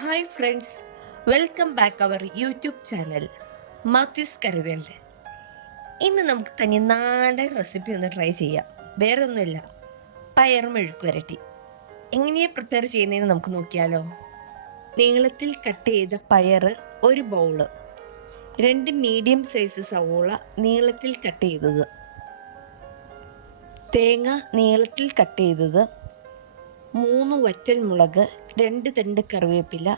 Hi friends welcome back അവർ YouTube channel Mathews curry world ഇന്ന് നമുക്ക് തനി നാടൻ റെസിപ്പി ഒന്ന് ട്രൈ ചെയ്യാം. വേറെ ഒന്നുമില്ല പയർ മെഴുക്ക് വരട്ടി. എങ്ങനെയാണ് പ്രിപ്പയർ ചെയ്യുന്നതെന്ന് നമുക്ക് നോക്കിയാലോ? നീളത്തിൽ കട്ട് ചെയ്ത പയർ ഒരു ബൗൾ രണ്ട് മീഡിയം സൈസ് സവോള നീളത്തിൽ കട്ട് ചെയ്തത്. തേങ്ങ നീളത്തിൽ കട്ട് ചെയ്തത്. മൂന്ന് വറ്റൽ മുളക് രണ്ട് തണ്ട് കറിവേപ്പില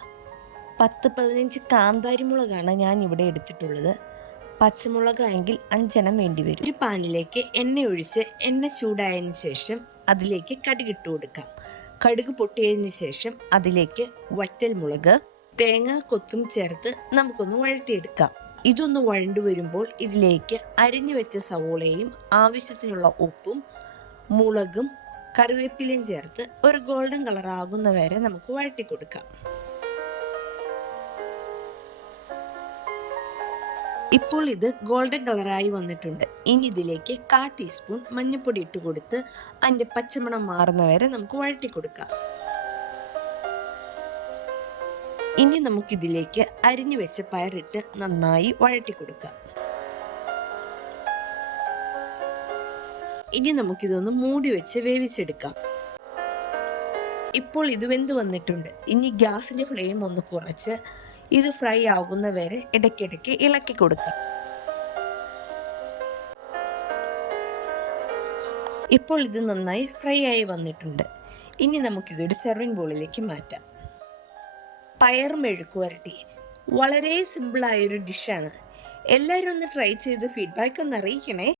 പത്ത് പതിനഞ്ച് കാന്താരി മുളകാണ് ഞാൻ ഇവിടെ എടുത്തിട്ടുള്ളത്. പച്ചമുളക് എങ്കിൽ അഞ്ചെണ്ണം വേണ്ടി വരും. ഒരു പാനിലേക്ക് എണ്ണ ഒഴിച്ച് എണ്ണ ചൂടായതിന് ശേഷം അതിലേക്ക് കടുകിട്ട് കൊടുക്കാം. കടുക് പൊട്ടിയതിന് ശേഷം അതിലേക്ക് വറ്റൽ മുളക് തേങ്ങ കൊത്തും ചേർത്ത് നമുക്കൊന്ന് വഴറ്റിയെടുക്കാം. ഇതൊന്ന് വഴണ്ടു വരുമ്പോൾ ഇതിലേക്ക് അരിഞ്ഞു വെച്ച സവോളയും ആവശ്യത്തിനുള്ള ഉപ്പും മുളകും കറിവേപ്പിലയും ചേർത്ത് ഒരു ഗോൾഡൻ കളർ ആകുന്ന വരെ നമുക്ക് വഴറ്റി കൊടുക്കാം. ഇപ്പോൾ ഇത് ഗോൾഡൻ കളറായി വന്നിട്ടുണ്ട്. ഇനി ഇതിലേക്ക് കാ ടീസ്പൂൺ മഞ്ഞൾപ്പൊടി ഇട്ട് കൊടുത്ത് അതിന്റെ പച്ചമണം മാറുന്ന വരെ നമുക്ക് വഴറ്റി കൊടുക്കാം. ഇനി നമുക്കിതിലേക്ക് അരിഞ്ഞു വെച്ച പയറിട്ട് നന്നായി വഴറ്റി കൊടുക്കാം. ഇനി നമുക്കിതൊന്ന് മൂടി വെച്ച് വേവിച്ചെടുക്കാം. ഇപ്പോൾ ഇത് വെന്ത് വന്നിട്ടുണ്ട്. ഇനി ഗ്യാസിന്റെ ഫ്ലെയിം ഒന്ന് കുറച്ച് ഇത് ഫ്രൈ ആകുന്ന വരെ ഇടയ്ക്കിടയ്ക്ക് ഇളക്കി കൊടുക്കാം. ഇപ്പോൾ ഇത് നന്നായി ഫ്രൈ ആയി വന്നിട്ടുണ്ട്. ഇനി നമുക്കിതൊരു സെർവിങ് ബോളിലേക്ക് മാറ്റാം. പയർ മെഴുക്ക് വരട്ടി. വളരെ സിമ്പിളായൊരു ഡിഷാണ് എല്ലാവരും ഒന്ന് ട്രൈ ചെയ്ത് ഫീഡ്ബാക്ക് ഒന്ന് അറിയിക്കണേ.